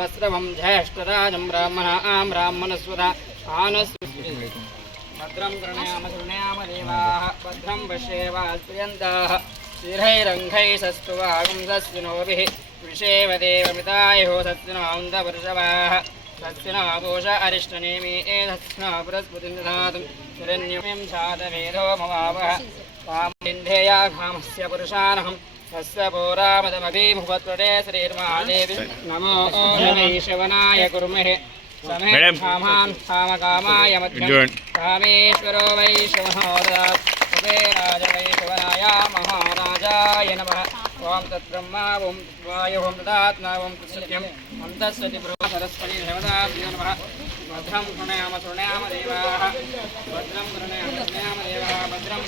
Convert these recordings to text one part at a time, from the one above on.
వస్త్రవం జ్యేష్ఠరాజం బ్రాహ్మణ ఆం బ్రాహ్మణస్వద ఆనస్వ భద్రం గృణయామ శృణయామ దేవాः. భద్రం పశ్యేవాస్ప్రియంతాः స్థిరైరంఘైः సస్తువాగుంసస్వినోभिः విషేవ దేవమితాయుः సత్సినాందపురుషవాः సత్సినాభూష అరిష్టనేమి ఏధస్నా పురస్ఫుతిం దధాతుం హిరణ్యమిం శాతవేదో మవావः పామింధేయా కామస్య పురుషానహం. తస్య పౌరామదమభిముపత్వరే శ్రీర్మహాదేవి నమో వైశవనాయ కుర్మహే సమే. కామాన్ కామకామాయ మధ్యం. కామేశ్వరో వైశ్వమహోదరాత్ కుబేరాజ వైశ్వనాయ మహారాజాయ నమ ఓం తద్బ్రహ్మ ఓం వాయు ఓం తదాత్మ ఓం తత్సత్యం తత్సతి బ్రహ్మ సరస్వతి దేవతాభ్యో నమ భద్రం కృణయామ శృణయామ దేవాः భద్రం కృణయామ శృణయామ దేవాः భద్రం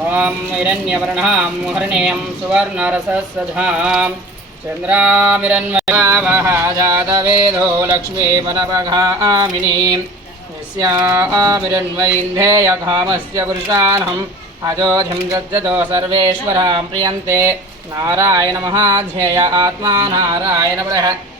ॐ हिरण्यवर्णां हरिणीं सुवर्णरसस्वधां चन्द्रामिरन्मयावः अजोधिं दद्यतो सर्वेश्वरां प्रियन्ते नारायणमहाध्येय आत्मा